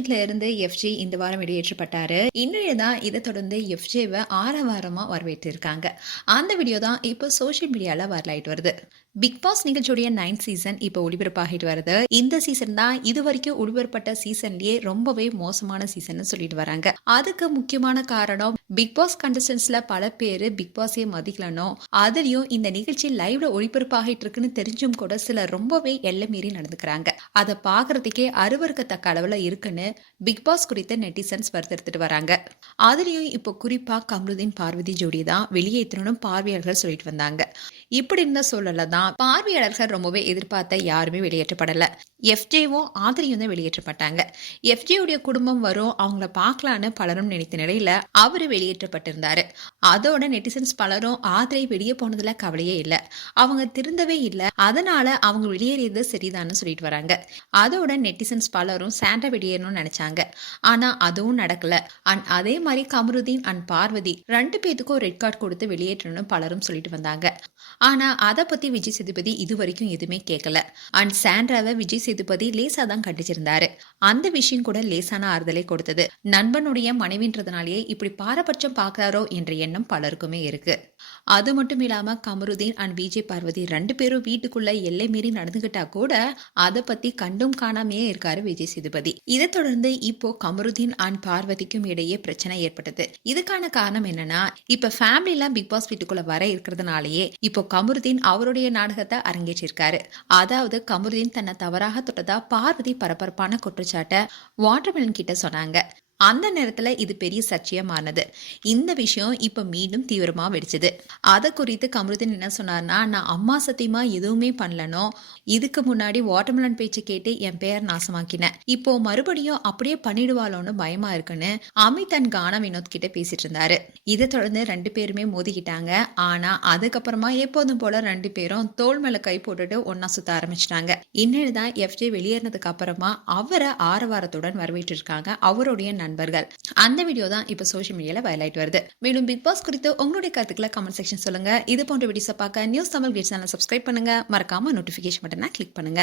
வீட்ல இருந்து எஃப்ஜே இந்த வாரம் வெளியேற்றப்பட்டாரு. இன்றைய தான் இதை தொடர்ந்து எஃப்ஜேவை ஆரவாரமா வரவேற்றிருக்காங்க. அந்த வீடியோ தான் இப்போ சோஷியல் மீடியால வைரலாயிட்டு வருது. பிக் பாஸ் நிகழ்ச்சியுடைய 9th சீசன் இப்போ ஒளிபரப்பாகிட்டு வருது. இந்த சீசன் தான் இது வரைக்கும் ஒளிபரப்பட்ட சீசன்லயே ரொம்பவே மோசமான சீசன் சொல்லிட்டு வராங்க. அதுக்கு முக்கியமான காரணம் பிக் பாஸ் கண்டஸ்டன்ஸ்ல பல பேரு பிக் பாஸே மதிக்கலனோ, அதுலயும் இந்த நிகழ்ச்சி லைவ்ல ஒளிபரப்பாகிட்டு இருக்குன்னு தெரிஞ்சும் கூட சிலர் ரொம்பவே எல்லை மீறி நடந்துக்கிறாங்க. அதை பாக்குறதுக்கே அருவருக்கத்தக்க அளவுல இருக்குன்னு பிக் பாஸ் குறித்த நெட்டிசன்ஸ் வருத்தெடுத்துட்டு வராங்க. அதுலயும் இப்போ குறிப்பா கம்ருதீன் பார்வதி ஜோடி தான் வெளியேற்றணும் பார்வையாளர்கள் சொல்லிட்டு வந்தாங்க. இப்படி இருந்த சூழல்ல தான் பார்வையாளர்கள் ரொம்பவே எதிர்பார்த்த யாருமே வெளியேற்றப்படல. எஃப்ஜேவும் ஆதிரியும் தான் வெளியேற்றப்பட்டாங்க. எஃப்ஜேவுடைய குடும்பம் வரும், அவங்கள பார்க்கலான்னு பலரும் நினைத்த நிலையில அவரு வெளியேற்றப்பட்டிருந்தாரு. அதோட நெட்டிசன்ஸ் பலரும் ஆதிரை வெளியே போனதுல கவலையே இல்ல, அவங்க திருந்தவே இல்ல, அதனால அவங்க வெளியேறியது சரிதான்னு சொல்லிட்டு வராங்க. அதோட நெட்டிசன்ஸ் பலரும் சாண்டா வெளியேறணும்னு நினைச்சாங்க. ஆனா அதுவும் நடக்கல. அண்ட் அதே மாதிரி கமருதீன் அண்ட் பார்வதி 2 பேத்துக்கும் ரெட் கார்டு கொடுத்து வெளியேற்றணும்னு பலரும் சொல்லிட்டு வந்தாங்க. ஆனா அதை பத்தி விஜய் சேதுபதி இது வரைக்கும் எதுவுமே கேட்கல. அண்ட் சாண்ட்ராவை விஜய் சேதுபதி லேசா தான் கண்டிச்சிருந்தாரு. அந்த விஷயம் கூட லேசான ஆறுதலை கொடுத்தது. நண்பனுடைய மனைவின்றதுனாலேயே இப்படி பாரபட்சம் பாக்குறாரோ என்ற எண்ணம் பலருக்குமே இருக்கு. அது மட்டும் இல்லாம கமருதீன் அண்ட் விஜய் பார்வதி 2 பேரும் வீட்டுக்குள்ள எல்லை மீறி நடந்துகிட்டா கூட அதை பத்தி கண்டும் காணாமையே இருக்காரு விஜய் சேதுபதி. இதை தொடர்ந்து இப்போ கமருதீன் அண்ட் பார்வதிக்கும் இடையே பிரச்சனை ஏற்பட்டது. இதுக்கான காரணம் என்னன்னா, இப்ப ஃபேமிலில பிக் பாஸ் வீட்டுக்குள்ள வர இருக்கிறதுனாலயே இப்போ கமருதீன் அவருடைய நாடகத்தை அரங்கேற்றிருக்காரு. அதாவது கமருதீன் தன்னை தவறாக தொட்டதா பார்வதி பரபரப்பான குற்றச்சாட்டை வாட்டர்மெலன் கிட்ட சொன்னாங்க. அந்த நேரத்துல இது பெரிய சர்ச்சையா மாறினது. இந்த விஷயம் இப்ப மீண்டும் தீவிரமா வெடிச்சது. அதை குறித்து கமருதீன் என்ன சொன்னார்னா, நான் அம்மா சத்தியமா எதுவுமே பண்ணலனோ, இதுக்கு முன்னாடி வாட்டர்மெலன் பேச்சு கேட்டு என் பெயர் நாசமாக்கினேன், இப்போ மறுபடியும் அப்படியே பண்ணிடுவாளோன்னு பயமா இருக்குன்னு அமித் அண்ட் கானா வினோத் கிட்ட பேசிட்டு இருந்தாரு. இதை தொடர்ந்து 2 பேருமே மோதிக்கிட்டாங்க. ஆனா அதுக்கப்புறமா எப்போதும் போல 2 பேரும் தோள் மேல கை போட்டுட்டு ஒன்னா சுத்த ஆரம்பிச்சிட்டாங்க. இன்னுதான் எஃப்ஜே வெளியேறினதுக்கு அப்புறமா அவரை ஆரவாரத்துடன் வரவேற்றிருக்காங்க அவருடைய நண்பர்கள். அந்த வீடியோ தான் இப்ப சோஷியல் மீடியால வைரலாயிட்டு வருது. மேலும் பிக் பாஸ் குறித்து உங்களுடைய கருத்துக்களை கமெண்ட் செக்ஷன் சொல்லுங்க. இது போன்ற வீடியோஸை பார்க்க நியூஸ் தமிழ் கிளிட்ஸ் சேனலை சப்ஸ்கிரைப் பண்ணுங்க. மறக்காம நோட்டிபிகேஷன் பட்டனை கிளிக் பண்ணுங்க.